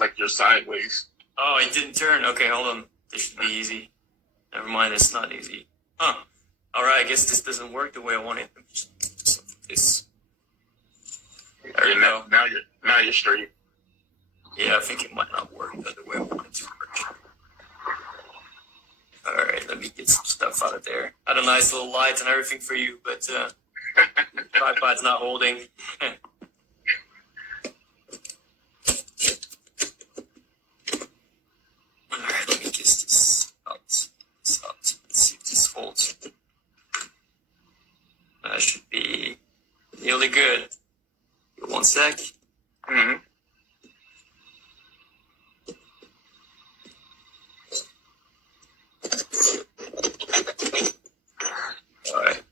like you're sideways. Oh, it didn't turn. Okay, hold on. This should be easy. Never mind, it's not easy. Huh. Alright, I guess this doesn't work the way I want it. This. There we go. Now you're straight. Yeah, I think it might not work the way I want it to work. Alright, let me get some stuff out of there. I had a nice little light and everything for you, but tripod's not holding. Alright, let me get this out. Let's see if this holds. That should be nearly good. 1 sec. Mm-hmm. Alright.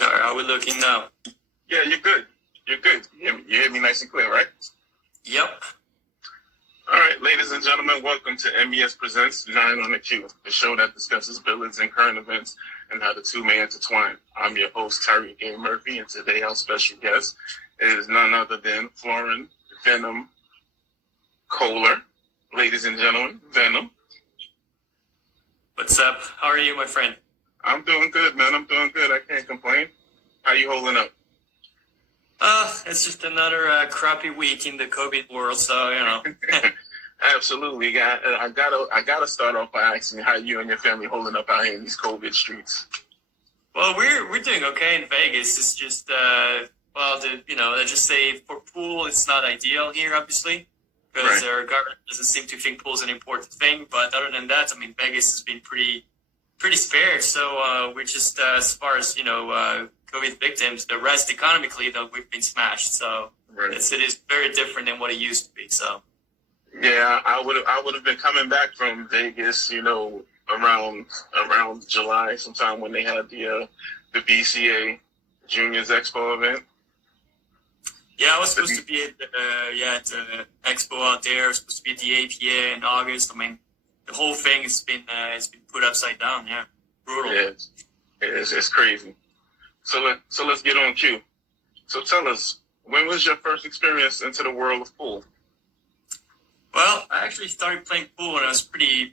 Alright, how are we looking now? Yeah, you're good. You're good. You hear me nice and clear, right? Yep. All right, ladies and gentlemen, welcome to MES Presents 9 on the Cue, the show that discusses billiards and current events and how the two may intertwine. I'm your host, Terry Gay Murphy, and today our special guest is none other than Florian, Venom, Kohler. Ladies and gentlemen, Venom. What's up? How are you, my friend? I'm doing good, man. I'm doing good. I can't complain. How you holding up? It's just another crappy week in the COVID world, so, you know. Absolutely. I gotta start off by asking how you and your family holding up out here in these COVID streets. Well, we're doing okay in Vegas. It's just, let's just say for pool, it's not ideal here, obviously, because our government doesn't seem to think pool is an important thing. But other than that, I mean, Vegas has been pretty spared. So we're just, as far as, COVID victims, the rest economically, though, we've been smashed. So it is very different than what it used to be. So. Yeah, I would have been coming back from Vegas, around July, sometime when they had the BCA Juniors Expo event. Yeah, I was supposed to be at the expo out there. I was supposed to be at the APA in August. I mean, the whole thing has been put upside down. Yeah, brutal. Yeah, it's crazy. So let's get on cue. So tell us, when was your first experience into the world of pool? Well, I actually started playing pool when I was pretty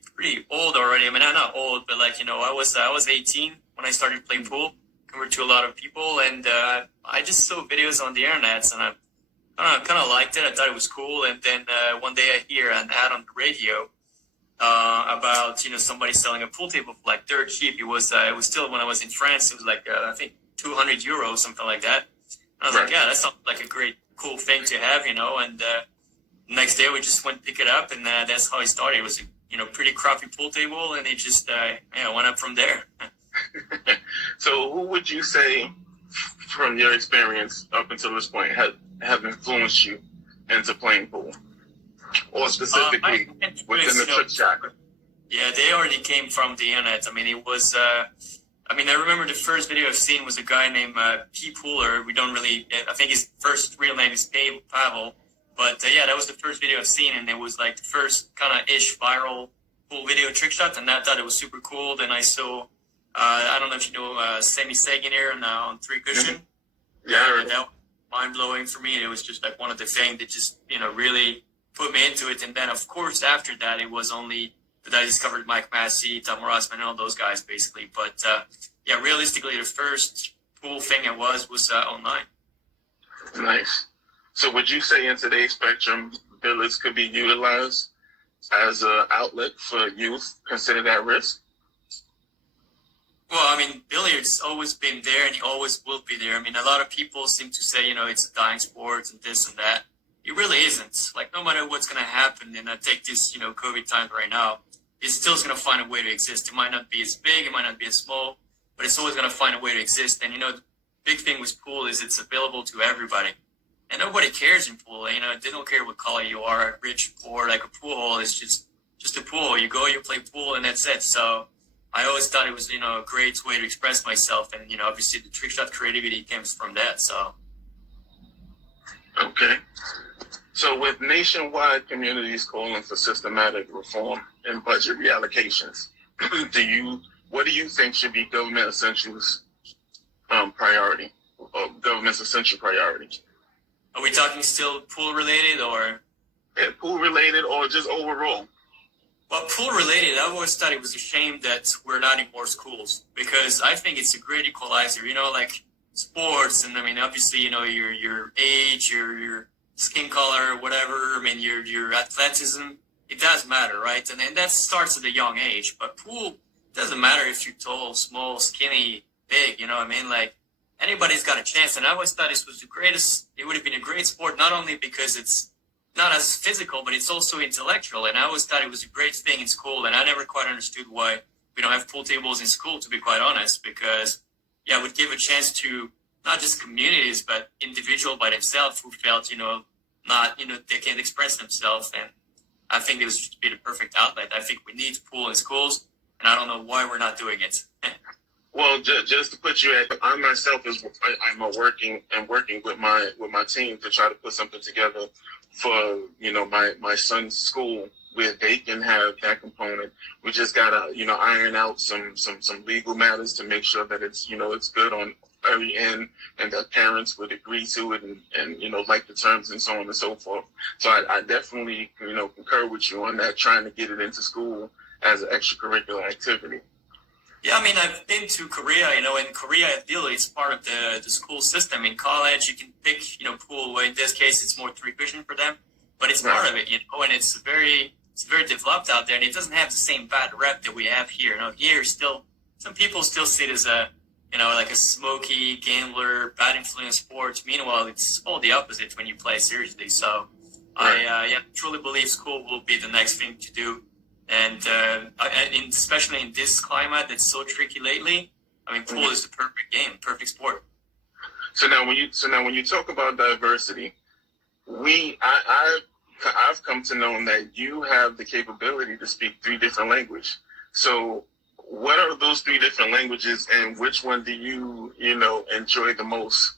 old already. I mean, I'm not old, but I was 18 when I started playing pool, compared to a lot of people, and I just saw videos on the internet, and I kind of liked it. I thought it was cool, and then one day I hear an ad on the radio about somebody selling a pool table for like dirt cheap. It was still when I was in France. It was like I think €200, something like that. And I was like, yeah, that sounds like a great, cool thing to have, and. Next day we just went pick it up, and that's how it started. It was a pretty crappy pool table, and it just went up from there. So who would you say, from your experience up until this point, have influenced you into playing pool, or specifically within the trick shot? Yeah, they already came from the internet. I mean, it was. I remember the first video I've seen was a guy named P. Pooler. I think his first real name is Pavel. But that was the first video I've seen, and it was like the first kind of viral pool video trick shot, and I thought it was super cool. Then I saw, I don't know if you know Sammy Sagan on 3 cushion. Yeah, that was mind blowing for me. And it was just like one of the things that just really put me into it. And then of course after that, it was only that I discovered Mike Masse, Tom Rossman, and all those guys basically. But realistically, the first pool thing it was online. Nice. So would you say in today's spectrum, billiards could be utilized as an outlet for youth considered at risk? Well, billiards always been there, and it always will be there. A lot of people seem to say, it's a dying sport and this and that. It really isn't. Like, no matter what's going to happen, and I take this, COVID time right now, it's still going to find a way to exist. It might not be as big, it might not be as small, but it's always going to find a way to exist. And, the big thing with pool is it's available to everybody. And nobody cares in pool. They don't care what color you are, rich, poor. Like a pool hole is just a pool. You go, you play pool, and that's it. So I always thought it was, a great way to express myself. And, obviously the trick shot creativity comes from that. So. Okay. So with nationwide communities calling for systematic reform and budget reallocations, what do you think should be government essentials priority, or government's essential priority? Are we talking still pool related or? Yeah, pool related or just overall? Well, pool related, I always thought it was a shame that we're not in more schools because I think it's a great equalizer. Like sports, and I mean, obviously, your age, your skin color, whatever. I mean, your athleticism, it does matter, right? And that starts at a young age. But pool doesn't matter if you're tall, small, skinny, big. You know what I mean? Like anybody's got a chance. And I always thought this was the greatest. It would have been a great sport, not only because it's not as physical, but it's also intellectual. And I always thought it was a great thing in school. And I never quite understood why we don't have pool tables in school, to be quite honest, because it would give a chance to not just communities, but individuals by themselves who felt, not, they can't express themselves. And I think it was just be the perfect outlet. I think we need pool in schools, and I don't know why we're not doing it. Well, just to put you at, I myself I'm working with my team to try to put something together for my son's school where they can have that component. We just gotta iron out some legal matters to make sure that it's it's good on every end and that parents would agree to it and like the terms and so on and so forth. So I definitely concur with you on that, trying to get it into school as an extracurricular activity. Yeah, I mean, I've been to Korea. In Korea, ideally, it's part of the school system. In college, you can pick, pool. In this case, it's more three-cushion for them, but it's part of it, and it's very developed out there, and it doesn't have the same bad rep that we have here. Here, still, some people still see it as a, like a smoky, gambler, bad influence sport. Meanwhile, it's all the opposite when you play seriously. So, I truly believe school will be the next thing to do. And especially in this climate that's so tricky lately, I mean, pool is the perfect game, perfect sport. So now when you talk about diversity, I've come to know that you have the capability to speak 3 different languages. So what are those 3 different languages, and which one do you enjoy the most?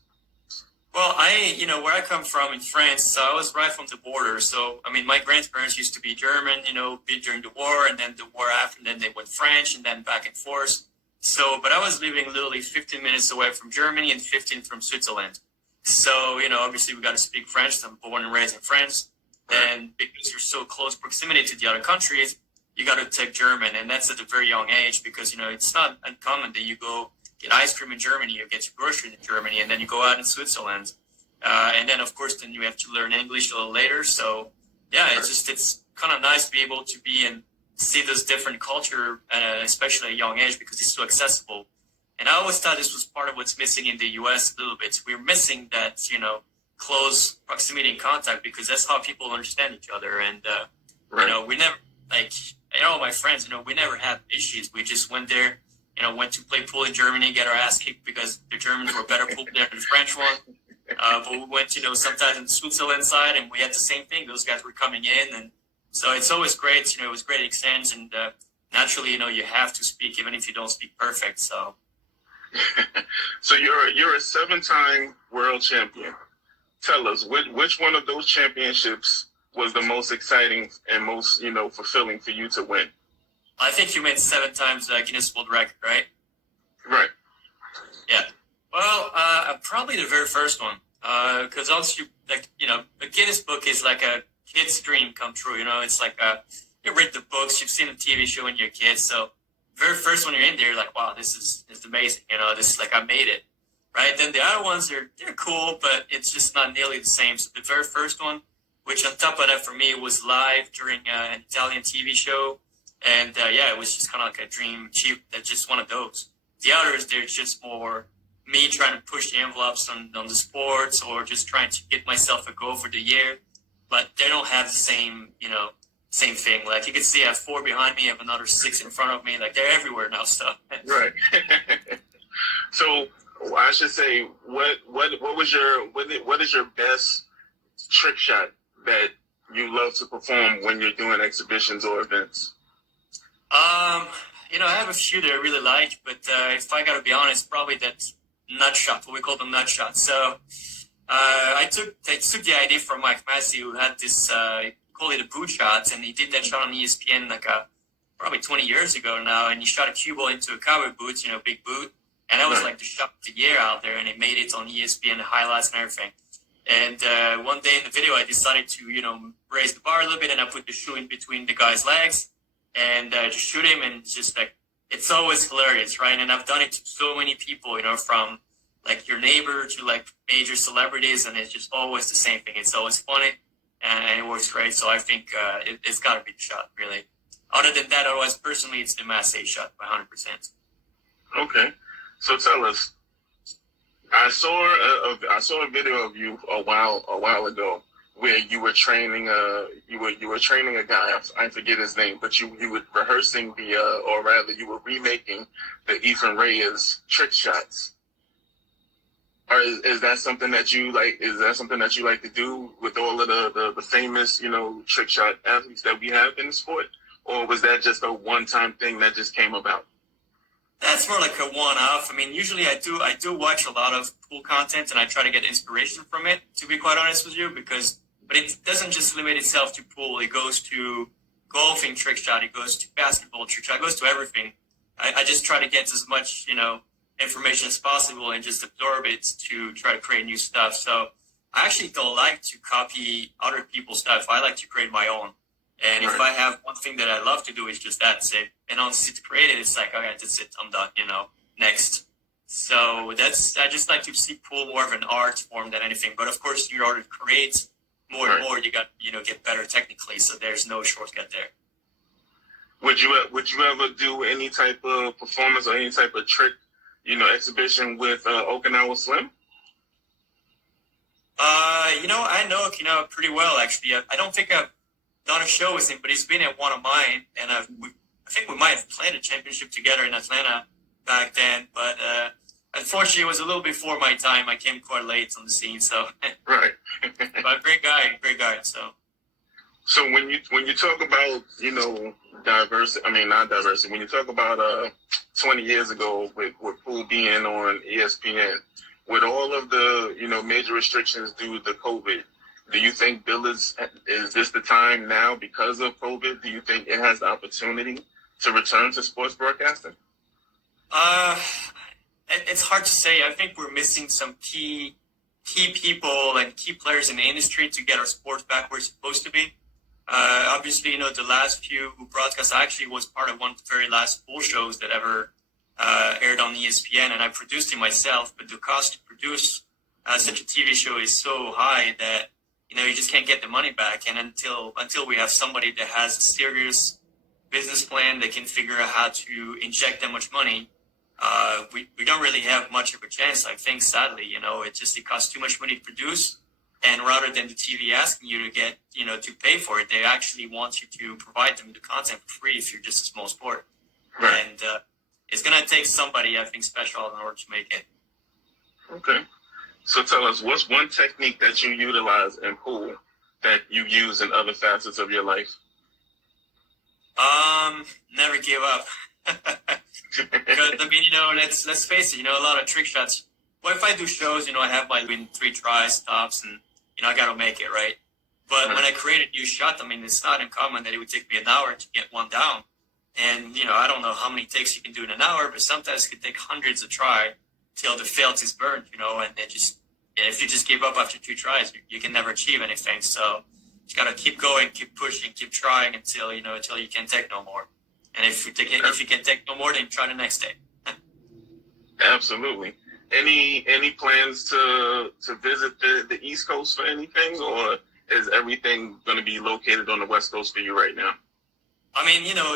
Well, where I come from in France, so I was right from the border. So, I mean, my grandparents used to be German, during the war, and then the war after, and then they went French, and then back and forth. So, but I was living literally 15 minutes away from Germany and 15 from Switzerland. So, obviously we got to speak French. I'm born and raised in France. And because you're so close proximity to the other countries, you got to take German. And that's at a very young age because, it's not uncommon that you go get ice cream in Germany, you get your groceries in Germany, and then you go out in Switzerland. And then, of course, then you have to learn English a little later. So, it's kind of nice to be able to be and see this different culture, especially at a young age, because it's so accessible. And I always thought this was part of what's missing in the U.S. a little bit. We're missing that, close proximity and contact because that's how people understand each other. And, we never, all my friends, we never had issues. We just went there, went to play pool in Germany, get our ass kicked because the Germans were better pool player than the French one. But we went, sometimes in the Switzerland side, and we had the same thing. Those guys were coming in, and so it's always great. It was great exchange, and naturally, you have to speak even if you don't speak perfect. So, so you're a 7-time world champion. Tell us which one of those championships was the most exciting and most fulfilling for you to win. I think you meant 7 times Guinness World Record, right? Right. Yeah. Well, probably the very first one, because also the Guinness book is like a kid's dream come true. It's like you read the books, you've seen the TV show when you're a kid, so very first when you're in there, you're like, wow, this is amazing. This is like I made it, right? Then the other ones they're cool, but it's just not nearly the same. So the very first one, which on top of that for me was live during an Italian TV show, and it was just kind of like a dream achieved. That's just one of those. The others, they're just more me trying to push the envelopes on the sports or just trying to get myself a goal for the year. But they don't have the same, same thing. Like you can see I have 4 behind me, I have another 6 in front of me. Like they're everywhere now, so. Right. So I should say, what is your best trick shot that you love to perform when you're doing exhibitions or events? I have a few that I really like, but if I gotta be honest, probably that nut shot, what we call the nut shot. So I took the idea from Mike Masse, who had this call it a boot shot, and he did that shot on ESPN probably 20 years ago now, and he shot a cue ball into a cowboy boot, big boot, and that was like the shot of the year out there, and he made it on ESPN, the highlights and everything. And one day in the video, I decided to, raise the bar a little bit, and I put the shoe in between the guy's legs, and just shoot him, and just like, it's always hilarious, right? And I've done it to so many people, from like your neighbor to like major celebrities, and it's just always the same thing. It's always funny, and it works great. So I think it's got to be the shot, really. Other than that, otherwise, personally, it's the Masse shot by 100%. Okay, so tell us. I saw a video of you a while ago where you were training you were training a guy. I forget his name, but you were rehearsing or rather you were remaking the Ethan Reyes trick shots. Or is that something that you like? Is that something that you like to do with all of the famous trick shot athletes that we have in the sport, or was that just a one-time thing that just came about? That's more like a one-off. I mean, usually I do watch a lot of pool content, and I try to get inspiration from it, to be quite honest with you, but it doesn't just limit itself to pool. It goes to golfing trick shot. It goes to basketball trick shot. It goes to everything. I just try to get as much, information as possible and just absorb it to try to create new stuff. So I actually don't like to copy other people's stuff. I like to create my own. And if I have one thing that I love to do, is just that. Say, and once it's created, it's like, okay, that's it, I'm done, next. So I just like to see pool more of an art form than anything. But of course, in order to create more and more, you got, get better technically. So there's no shortcut there. Would you ever do any type of performance or any type of trick, exhibition with Okinawa Slim? I know Okinawa pretty well, actually. I don't think I've done a show with him, but he's been at one of mine, and I think we might have played a championship together in Atlanta back then, but unfortunately it was a little before my time. I came quite late on the scene, so right. But great guy, So when you talk about diversity, I mean not diversity, when you talk about 20 years ago with pool being on ESPN, with all of the major restrictions due to COVID, do you think Billiards, is this the time now because of COVID? Do you think it has the opportunity to return to sports broadcasting? It's hard to say. I think we're missing some key people and key players in the industry to get our sports back where it's supposed to be. Obviously, the last few broadcasts, I actually was part of one of the very last pool shows that ever aired on ESPN, and I produced it myself. But the cost to produce such a TV show is so high that you just can't get the money back. And until we have somebody that has a serious business plan that can figure out how to inject that much money, we don't really have much of a chance. I think, sadly, it costs too much money to produce. And rather than the TV asking you to get, to pay for it, they actually want you to provide them the content for free if you're just a small sport. Right. And it's going to take somebody, I think, special in order to make it. Okay. So tell us, what's one technique that you utilize in pool that you use in other facets of your life? Never give up. Because, let's face it, a lot of trick shots. Well, if I do shows, I have my 3 tries, stops, and, I got to make it, right? But when I create a new shot, it's not uncommon that it would take me an hour to get one down. And, I don't know how many takes you can do in an hour, but sometimes it can take hundreds of tries till the felt is burned, and if you just give up after 2 tries, you can never achieve anything. So you got to keep going, keep pushing, keep trying until you can't take no more. And if you can take no more, then try the next day. Absolutely. Any plans to visit the East Coast for anything, or is everything going to be located on the West Coast for you right now?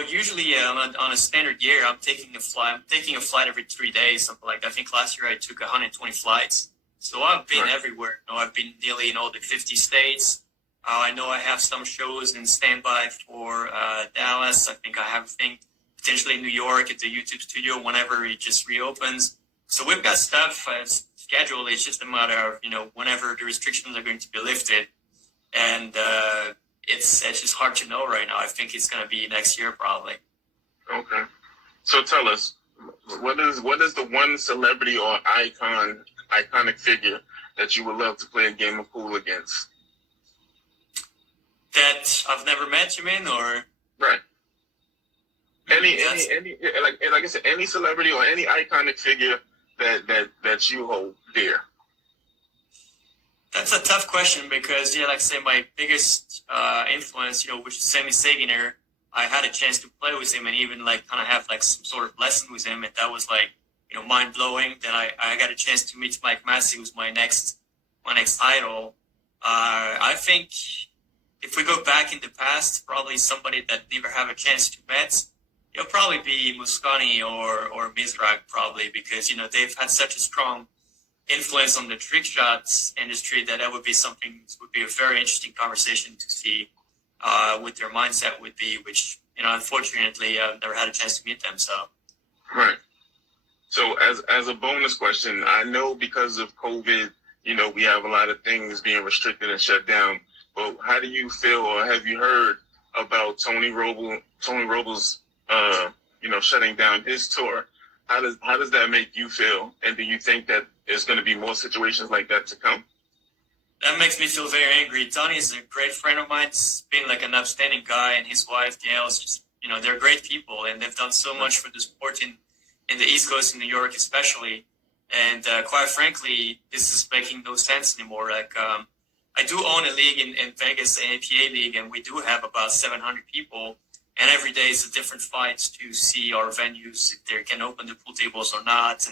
Usually on a standard year, I'm taking a flight every 3 days, something like that. I think last year I took 120 flights. So I've been everywhere. I've been nearly in all the 50 states. I know I have some shows in standby for Dallas. I think I have a thing potentially in New York at the YouTube studio whenever it just reopens. So we've got stuff scheduled. It's just a matter of, whenever the restrictions are going to be lifted. And it's just hard to know right now. I think it's going to be next year probably. Okay. So tell us, what is the one celebrity or iconic figure that you would love to play a game of pool against? That I've never met, you mean, or? Right. Any like I said, any celebrity or any iconic figure that you hold dear. That's a tough question because, like I say, my biggest influence, which is Sammy Saginair, I had a chance to play with him and even like kind of have like some sort of lesson with him, and that was like, mind blowing. Then I got a chance to meet Mike Masse, who's my next idol. I think if we go back in the past, probably somebody that never have a chance to met, it'll probably be Muscani or Mizrak, probably, because they've had such a strong influence on the trick shots industry that would be a very interesting conversation to see what their mindset would be, which unfortunately I've never had a chance to meet them. So right. So as a bonus question, I know because of COVID, we have a lot of things being restricted and shut down. But how do you feel, or have you heard about Tony Robles, shutting down his tour? How does that make you feel? And do you think that there's going to be more situations like that to come? That makes me feel very angry. Tony is a great friend of mine. He's been like an upstanding guy, and his wife Gail is just, they're great people, and they've done so much for the sport in the East Coast, in New York especially. And quite frankly, this is making no sense anymore. Like, I do own a league in Vegas, an APA league, and we do have about 700 people. And every day is a different fight to see our venues, if they can open the pool tables or not.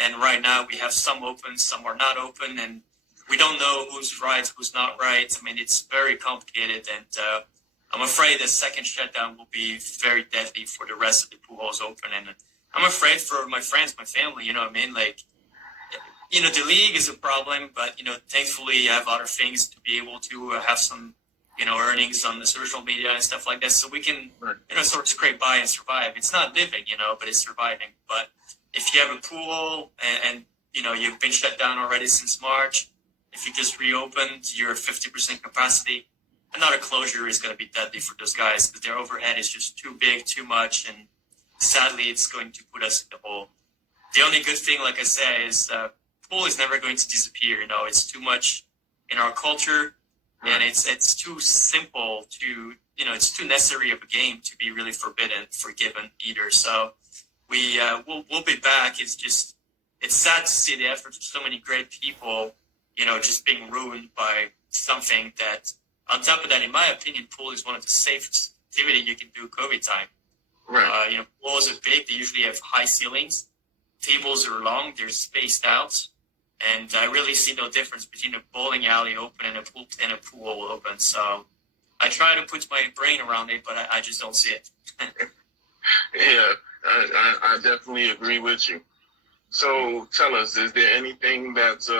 And right now we have some open, some are not open, and we don't know who's right, who's not right. I mean, it's very complicated, and I'm afraid the second shutdown will be very deadly for the rest of the pool halls open. And I'm afraid for my friends, my family, what I mean? Like, the league is a problem, but, thankfully I have other things to be able to have some, earnings on the social media and stuff like that. So we can, sort of scrape by and survive. It's not living, but it's surviving. But if you have a pool and you've been shut down already since March, if you just reopened, you're at 50% capacity, another closure is going to be deadly for those guys because their overhead is just too big, too much. And sadly, it's going to put us in the hole. The only good thing, like I say, is pool is never going to disappear. It's too much in our culture, and it's too simple to, it's too necessary of a game to be really forgiven either. So we'll be back. It's sad to see the efforts of so many great people, just being ruined by something that, on top of that, in my opinion, pool is one of the safest activity you can do COVID time. Right. Pools are big. They usually have high ceilings. Tables are long. They're spaced out. And I really see no difference between a bowling alley open and a pool open. So I try to put my brain around it, but I just don't see it. Yeah, I definitely agree with you. So tell us, is there anything that's,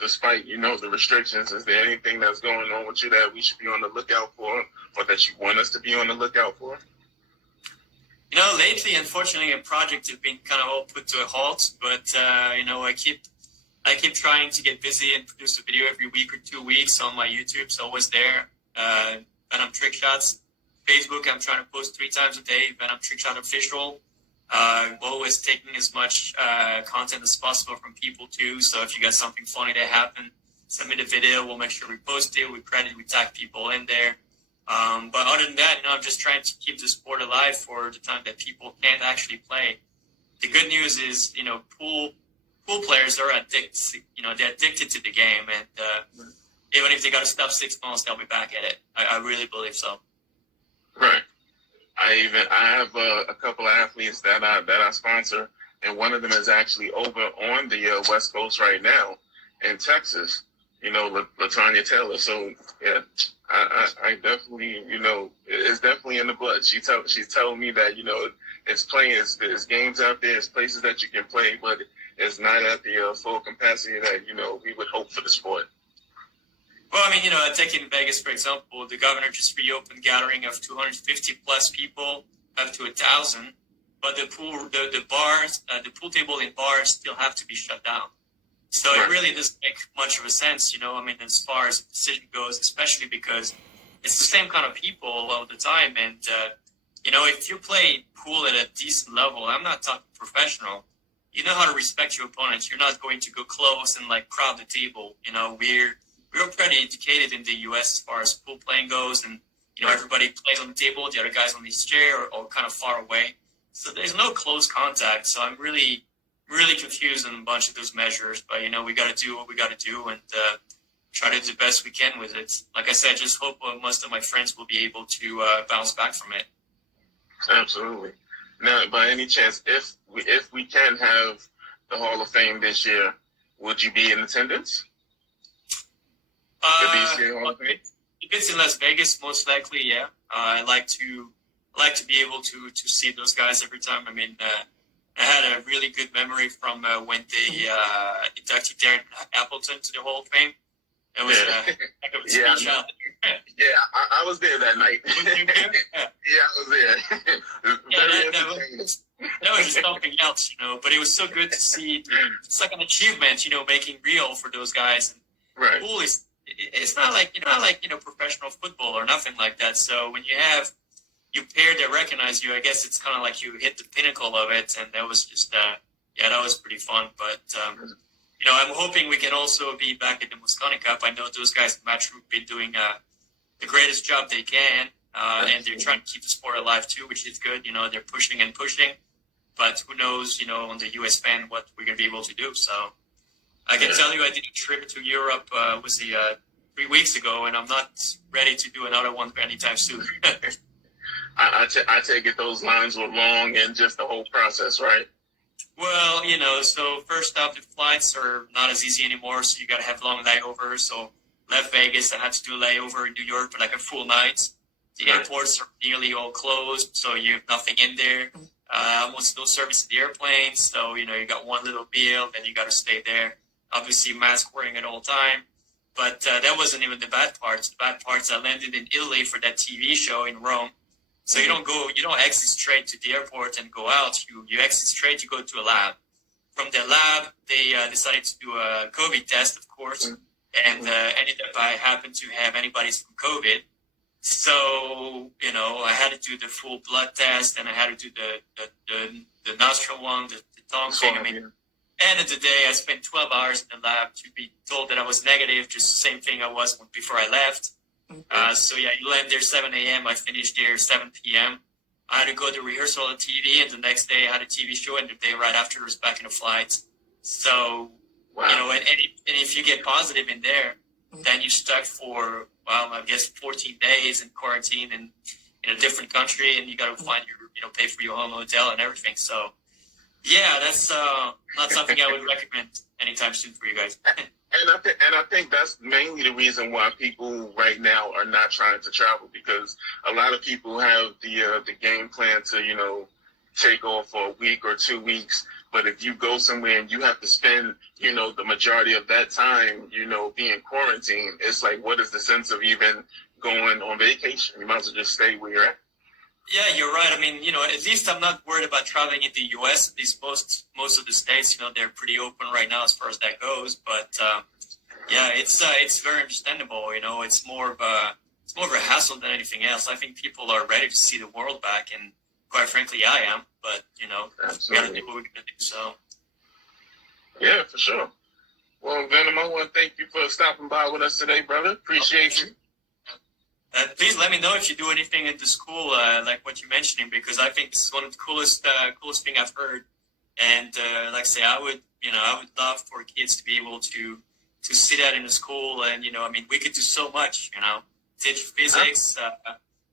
despite, the restrictions, is there anything that's going on with you that we should be on the lookout for, or that you want us to be on the lookout for? Lately, unfortunately, a project has been kind of all put to a halt, but, I keep trying to get busy and produce a video every week or 2 weeks on my YouTube. So always there. Venom Trick Shots. Facebook, I'm trying to post 3 times a day. Venom Trick Shot Official. Always taking as much content as possible from people too. So if you got something funny that happened, send me the video. We'll make sure we post it. We tag people in there. But other than that, I'm just trying to keep the sport alive for the time that people can't actually play. The good news is, pool players are addicted. They're addicted to the game, and even if they got to stop 6 months, they'll be back at it. I really believe so. Right. I have a couple of athletes that I sponsor, and one of them is actually over on the West Coast right now in Texas. LaTanya Taylor. So yeah, I definitely, it's definitely in the blood. She's telling me that it's games out there, it's places that you can play, but it's not at the full capacity that we would hope for the sport. Well, taking Vegas for example, the governor just reopened gathering of 250 plus people up to 1,000, but the pool table in bars still have to be shut down. So It really doesn't make much of a sense, as far as the decision goes, especially because it's the same kind of people all the time. And, if you play pool at a decent level, I'm not talking professional, you know how to respect your opponents. You're not going to go close and crowd the table. We're pretty educated in the U.S. as far as pool playing goes, and everybody plays on the table, the other guy's on his chair or kind of far away. So there's no close contact. So I'm really confused on a bunch of those measures. But we got to do what we got to do, and try to do the best we can with it. Like I said, just hope most of my friends will be able to bounce back from it. Absolutely. Now, by any chance, if we can have the Hall of Fame this year, would you be in attendance? The BCA Hall of Fame? If it's in Las Vegas, most likely, yeah. I like to be able to see those guys every time. I mean, I had a really good memory from when they inducted Darren Appleton to the Hall of Fame. It was a heck of a speech out there. Yeah, I was there that night. Yeah, I was there. That was just something else, you know. But it was so good to see. It's like an achievement, you know, making real for those guys. Right. Pool is. It's not like professional football or nothing like that. So when you have pair that recognize you, I guess it's kind of like you hit the pinnacle of it, and that was just that was pretty fun. But you know, I'm hoping we can also be back at the Moscone Cup. I know those guys in Match Group been doing the greatest job they can, and they're trying to keep the sport alive too, which is good. You know, they're pushing and pushing, but who knows? You know, on the U.S. fan, what we're gonna be able to do. So I can tell you, I did a trip to Europe 3 weeks ago, and I'm not ready to do another one anytime soon. I take it those lines were long and just the whole process, right? Well, you know, so first off, the flights are not as easy anymore, so you got to have long layovers. So left Vegas, I had to do a layover in New York for like a full night. The airports are nearly all closed, so you have nothing in there. Almost no service at the airplanes, so, you know, you got one little meal, then you got to stay there. Obviously, mask wearing at all time. But that wasn't even the bad parts. The bad parts, I landed in Italy for that TV show in Rome. So you don't exit straight to the airport and go out. You exit straight, you go to a lab. From the lab, they decided to do a COVID test, of course, and ended up I happened to have antibodies from COVID. So, you know, I had to do the full blood test, and I had to do the nostril one, the tongue thing. I mean, end of the day, I spent 12 hours in the lab to be told that I was negative, just the same thing I was before I left. So yeah, you land there 7 a.m. I finished there 7 p.m. I had to go to rehearsal on TV, and the next day I had a TV show, and the day right after I was back in the flight. So, you know, and if you get positive in there, then you're stuck for, well, I guess 14 days in quarantine and in a different country, and you got to find pay for your home hotel and everything. So, yeah, that's not something I would recommend anytime soon for you guys. And I think that's mainly the reason why people right now are not trying to travel, because a lot of people have the game plan to, you know, take off for a week or 2 weeks. But if you go somewhere and you have to spend, you know, the majority of that time, you know, being quarantined, it's like, what is the sense of even going on vacation? You might as well just stay where you're at. Yeah, you're right. I mean, you know, at least I'm not worried about traveling in the U.S. At least most of the states, you know, they're pretty open right now as far as that goes. But yeah, it's very understandable. You know, it's more of a hassle than anything else. I think people are ready to see the world back, and quite frankly, I am. But you know, we got to do what we're gonna do. So yeah, for sure. Well, Venom, I want to thank you for stopping by with us today, brother. Appreciate you. Please let me know if you do anything at the school, like what you're mentioning, because I think this is one of the coolest thing I've heard. And like I say, I would love for kids to be able to see that in the school. And, you know, I mean, we could do so much, you know, teach physics,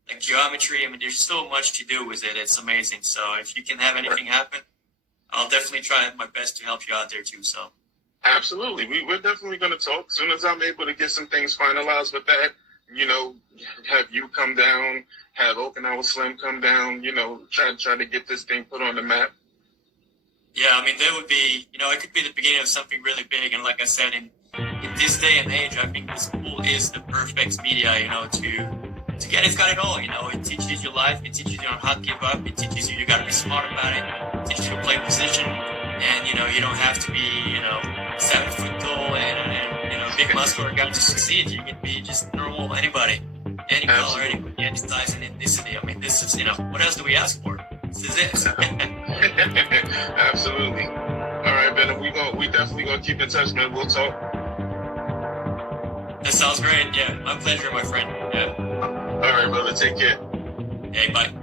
like geometry. I mean, there's so much to do with it. It's amazing. So if you can have anything happen, I'll definitely try my best to help you out there too. So absolutely. We're definitely going to talk. As soon as I'm able to get some things finalized with that, you know, have you come down, have Okinawa Slim come down, you know, try to get this thing put on the map. Yeah, I mean, that would be, you know, it could be the beginning of something really big. And like I said, in this day and age, I think the school is the perfect media, you know, to get it's got it all, you know. It teaches you life, it teaches you on how to give up, it teaches you got to be smart about it, it teaches you to play position, and, you know, you don't have to be, you know, 7 foot tall and you know, big muscular guy to succeed. You can be just normal, anybody, any color, anybody, any size and ethnicity. I mean, this is, you know, what else do we ask for? This is it. Absolutely. All right, Venom, we definitely gonna keep in touch, man. We'll talk. That sounds great. Yeah, my pleasure, my friend. Yeah. All right, brother. Take care. Hey, bye.